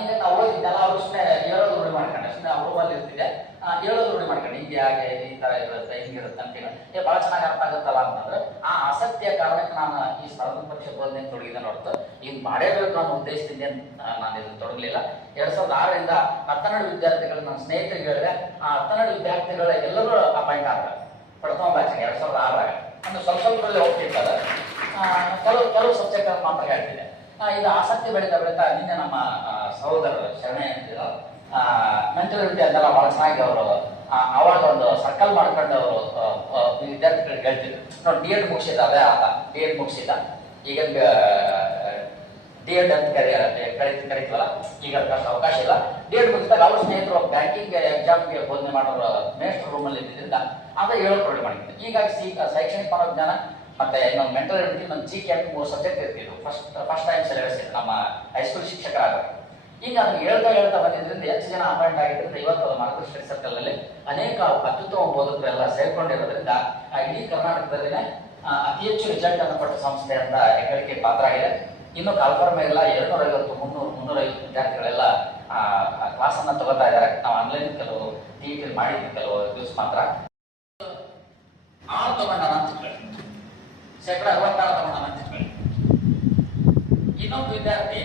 ಈಗ ನಾವು ಓದಿದ್ದೆಲ್ಲ ಅವ್ರು ಸುಮ್ಮನೆ ಹೇಳೋದು ರೂಢಿ ಮಾಡ್ಕೊಂಡೆ, ಸುಮ್ಮನೆ ಅಪ್ರೂವಲ್ ಇರ್ತಿದೆ, ಹೇಳೋದು ರೂಢಿ ಮಾಡ್ಕೊಂಡು ಹಿಂಗೆ ಹಾಗೆ ಈ ಥರ ಇರುತ್ತೆ ಹಿಂಗಿರುತ್ತೆ ಅಂತೇಳಿ ಭಾಳ ಚೆನ್ನಾಗಿ ಅರ್ಥ ಆಗುತ್ತಲ್ಲ ಅಂತಂದ್ರೆ ಆ ಆಸಕ್ತಿಯ ಕಾರಣಕ್ಕೆ ನಾನು ಈ ಸ್ಪರ್ಧಾ ಪರೀಕ್ಷೆ ಬೋಧನೆ ತೊಡಗಿದೆ ನೋಡ್ತು. ಈಗ ಮಾಡೇಬೇಕು ಅನ್ನೋ ಉದ್ದೇಶದಿಂದ ನಾನು ಇದನ್ನು ತೊಡಗಲಿಲ್ಲ. 2006ರಿಂದ 12 ವಿದ್ಯಾರ್ಥಿಗಳು ನನ್ನ ಸ್ನೇಹಿತರಿಗೆ ಹೇಳಿದೆ. ಆ 12 ವಿದ್ಯಾರ್ಥಿಗಳ ಎಲ್ಲರೂ ಅಪಾಯಿಂಟ್ ಆದ್ರೆ ಪ್ರಥಮ ಬ್ಯಾಚಿಗೆ 2006ರಾಗ ಅಂದ್ರೆ ಸ್ವಲ್ಪದಲ್ಲಿ ಹೋಗ್ತಿರ್ತಾರೆ. ಕೆಲವು ಸಬ್ಜೆಕ್ಟ್ ಮಾತ್ರ ಹೇಳ್ತಿದೆ. ಇದು ಆಸಕ್ತಿ ಬೆಳೀತಾ ನಿನ್ನೆ ನಮ್ಮ ಸಹೋದರರು ಶರಣೆ ಅಂತಿದ್ರು, ಮೆಂಟಲ್ ವಿದ್ಯಾರ್ಥಿ ಭಾಳ ಚೆನ್ನಾಗಿ ಅವರು ಅವಾಗ ಒಂದು ಸರ್ಕಲ್ ಮಾಡ್ಕೊಂಡು ಅವರು ವಿದ್ಯಾರ್ಥಿಗಳಿಗೆ ಹೇಳ್ತಿದ್ರು. ನೋಡಿ ಡಿ ಎಡ್ ಮುಗಿಸಿದ, ಅದೇ ಆತ ಡಿ ಎಡ್ ಮುಗಿಸಿದ, ಈಗ ಡಿ ಎಡ್ ಅಂತ ಕರೀತೀವಲ್ಲ, ಈಗ ಅವಕಾಶ ಇಲ್ಲ. ಡಿ ಎಡ್ ಮುಗಿಸಿದಾಗ ಅವ್ರ ಸ್ನೇಹಿತರು ಬ್ಯಾಂಕಿಂಗ್ ಎಕ್ಸಾಮ್ಗೆ ಬೋಧನೆ ಮಾಡೋರು ಮೇಸ್ಟರ್ ರೂಮಲ್ಲಿ ಇದ್ದಿದ್ದರಿಂದ ಅದ ಹೇಳೋಕೆ ಮಾಡಿದ್ದೆ. ಹೀಗಾಗಿ ಶೈಕ್ಷಣಿಕ ಮನೋಜ್ಞಾನ ಮತ್ತೆ ಇನ್ನೊಂದು ಮೆಂಟಲ್ ಎಬಿಲಿಟಿ, ಇನ್ನೊಂದು GK ಅಂತ 3 ಸಬ್ಜೆಕ್ಟ್ ಇರ್ತಿದ್ವು. ಫಸ್ಟ್ ಟೈಮ್ ಸಿಲೆಬಸ್ ಇತ್ತು ನಮ್ಮ ಹೈಸ್ಕೂಲ್ ಶಿಕ್ಷಕರಾಗ. ಈಗ ಅದನ್ನು ಹೇಳ್ತಾ ಬಂದಿದ್ದರಿಂದ ಹೆಚ್ಚು ಜನ ಅಪಾಯಿಂಟ್ ಆಗಿದ್ದರಿಂದ ಇವತ್ತು ಮಾರ್ಗದರ್ಶಿ ಸರ್ಕಲ್ ಅಲ್ಲಿ ಅನೇಕ ಅತ್ಯುತ್ತಮ ಬೋಧಕರೆಲ್ಲ ಸೇರ್ಕೊಂಡಿರೋದ್ರಿಂದ ಇಡೀ ಕರ್ನಾಟಕದಲ್ಲಿನೇ ಅತಿ ಹೆಚ್ಚು ರಿಸಲ್ಟ್ ಅನ್ನು ಕೊಟ್ಟ ಸಂಸ್ಥೆ ಅಂತ ಹೆಗ್ಗಳಿಕೆ ಪಾತ್ರ ಆಗಿದೆ. ಇನ್ನು ಕಾಲ್ಫಾರ್ಮ್ ಎಲ್ಲ 250-350 ವಿದ್ಯಾರ್ಥಿಗಳೆಲ್ಲ ಕ್ಲಾಸ್ ಅನ್ನ ತಗೋತಾ ಇದ್ದಾರೆ. ನಾವು ಆನ್ಲೈನ್ ಕೆಲವು TET ಮಾಡಿದ್ವಿ ಕೆಲವು ದಿವಸ ಮಾತ್ರ. 6 ತಗೊಂಡಾನ ಅಂತ ಹೇಳಿ, 66% ತಗೊಂಡಾನ ಅಂತ ಹೇಳಿ. ಇನ್ನೊಂದು ವಿದ್ಯಾರ್ಥಿ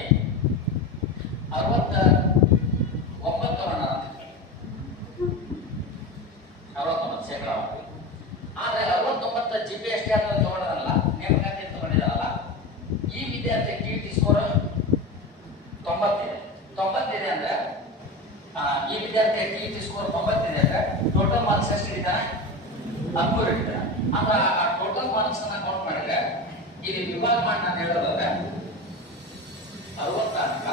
69 ತಗೊಂಡಾನ ಅಂತ ಹೇಳಿ, 69%. ಆದ್ರೆ 69 GPST ಅನ್ನೋದು ತಗೊಂಡದಲ್ಲ, ನೇಮಕಾತಿ ತಗೊಂಡಿದಾರಲ್ಲ, ಈ ವಿದ್ಯಾರ್ಥಿ TET ಸ್ಕೋರ್ 90 ಇದೆ ಅಂದ್ರೆ ಈ ವಿದ್ಯಾರ್ಥಿ TET ಸ್ಕೋರ್ 90 ಇದೆ ಅಂದ್ರೆ ಟೋಟಲ್ ಮಾರ್ಕ್ಸ್ ಎಷ್ಟು ಹಿಡಿತಾನೆ? 13 ಹಿಡಿತಾನೆ. ಅಂದ್ರೆ ಆ ಟೋಟಲ್ ಮಾರ್ಕ್ಸ್ ಅನ್ನ ಕೌಂಟ್ ಮಾಡಿದ್ರೆ ಇಲ್ಲಿ ವಿಭಾಗ ಮಾಡಿ ನಾನು ಹೇಳೋದಾದ್ರೆ 60 ಅಂಕ,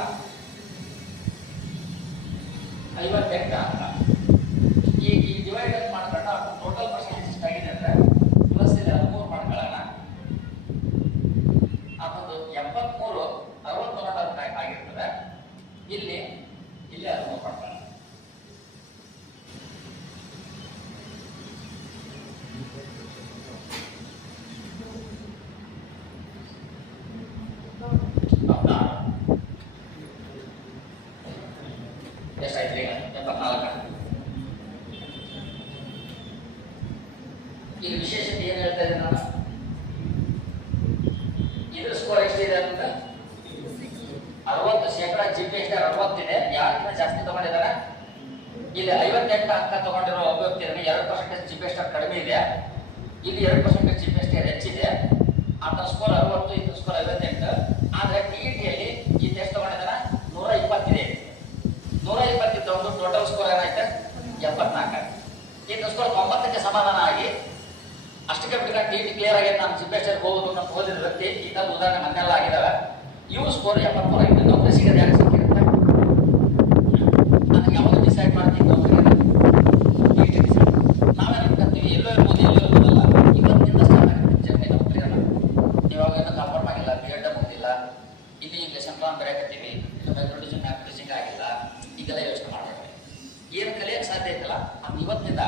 58 ಅಂಕ. ಈ ಡಿವೈಡ್ ಮಾಡ್ಕೊಂಡು ಟೋಟಲ್ ಪರ್ಸೆಂಟೇಜ್ ಎಷ್ಟಾಗಿದೆ ಅಂದ್ರೆ ಪ್ಲಸ್ ಇಲ್ಲಿ 13 ಮಾಡ್ಕೊಳ್ಳೋಣ. ಅದೊಂದು 73 61 ಆಗಿರ್ತದೆ. ಇಲ್ಲಿ 13 ಮಾಡ್ಕೊಳ್ಳೋಣ. ಎಷ್ಟಾಯ್ತು ಈಗ? 74. ಈಗ ವಿಶೇಷತೆ ಏನ್ ಹೇಳ್ತಾ ಇದ್ದೀನಿ ನಾನು? ಇದ್ರ ಸ್ಕೋರ್ ಎಷ್ಟಿದೆ ಅಂತ 60% GPST 60 ಇದೆ. ಯಾರಿಗಿಂತ ಜಾಸ್ತಿ ತಗೊಂಡಿದ್ದಾರೆ? ಇಲ್ಲಿ 58 ಅಂಕ ತಗೊಂಡಿರೋ ಒಬ್ಬ ವ್ಯಕ್ತಿ 2% GPST ಕಡಿಮೆ ಇದೆ. ಇಲ್ಲಿ 2% GPST ಹೆಚ್ಚಿದೆ. ಆತನ ಸ್ಕೋರ್ 60, ಇದ್ರ ಸ್ಕೋರ್ 58. ಆದ್ರೆ TET-ಯಲ್ಲಿ ಈ ಟೆಸ್ಟ್ ತಗೊಂಡಿದ್ದಾನೆ 120 ಇದೆ. 120 ತಗೊಂಡು ಟೋಟಲ್ ಸ್ಕೋರ್ ಏನಾಯ್ತು? 74. ಇದ್ರ ಸ್ಕೋರ್ 90ಕ್ಕೆ ಸಮಾಧಾನ ಆಗಿ ಅಷ್ಟಕ್ಕೆ ಬಿಟ್ಟರೆ TET ಕ್ಲಿಯರ್ ಆಗಿ ನಾನು GPST ಹೋಗೋದು ಅಂತ ಓದಿದ ವ್ಯಕ್ತಿ ಈ ತರ ಉದಾಹರಣೆ ಮನೆಲ್ಲ ಆಗಿದ್ದಾವೆ. ಇವು ಸ್ಕೋರ್ 73 ಆಗಿದೆ. ನೌಕರಿ ಸಿಗೋದು ಯಾರು ಸಿಕ್ಕಿರುತ್ತೆ? ಅದಕ್ಕೆ ಯಾವಾಗ ಡಿಸೈಡ್ ಮಾಡ್ತೀವಿ ನೌಕರಿ? TET decide. ನಾವೇನು ಅನ್ಕೊಂತೀವಿ ಎಲ್ಲೋ ಇರ್ಬೋದಲ್ಲ, ಇವತ್ತಿಂದ ಸ್ಟಾರ್ಟ್ ಆಗುತ್ತೆ ಜರ್ನಿ ನೌಕರಿ ಅಲ್ಲ. ಇವಾಗ ಕಾನ್ಫರ್ಮ್ ಆಗಿಲ್ಲ, B.Ed ಮುಗಿದಿಲ್ಲ, ಇದು ಇಂಗ್ಲೀಷ್ ಅಂತ ಬರೆಯಕತ್ತೀವಿ, ಇನ್ನು ಮೆಥಡಿಸಮ್ ಮ್ಯಾಥಮೆಟಿಕ್ಸ್ ಆಗಿಲ್ಲ, ಈಗೆಲ್ಲ ಯೋಚನೆ ಮಾಡಬೇಕು. ಏನು ಕಲಿಯಕ್ಕೆ ಸಾಧ್ಯ ಐತಲ್ಲ ಅದು ಇವತ್ತಿಂದ